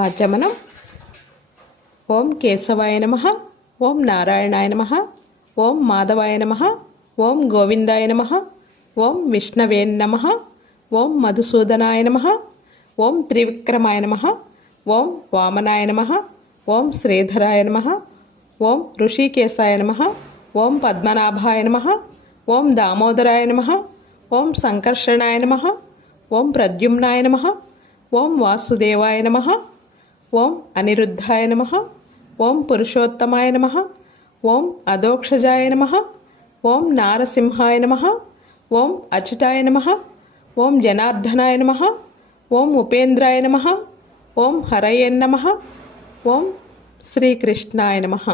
ఆచమనం. ఓం కేశవాయ నమః. ఓం నారాయణాయ నమః. ఓం మాధవాయ నమః. ఓం గోవిందాయ నమః. ఓం విష్ణవే నమః. ఓం మధుసూదనాయ నమః. ఓం త్రివిక్రమాయ నమః. ఓం వామనాయ నమః. ఓం శ్రీధరాయ నమః. ఓం ఋషికేశాయ నమః. ఓం పద్మనాభాయ నమః. ఓం దామోదరాయ నమః. ఓం సంకర్షణాయ నమః. ఓం ప్రద్యుమ్నాయ నమః. ఓం వాసుదేవాయ నమః. ఓం అనిరుద్ధాయ నమః. ఓం పురుషోత్తమాయ నమః. ఓం అధోక్షజాయ నమః. ఓం నారసింహాయ నమః. ఓం అచ్యుతాయ నమః. ఓం జనార్దనాయ నమః. ఓం ఉపేంద్రాయ నమః. ఓం హరయే నమః. ఓం శ్రీకృష్ణాయ నమః.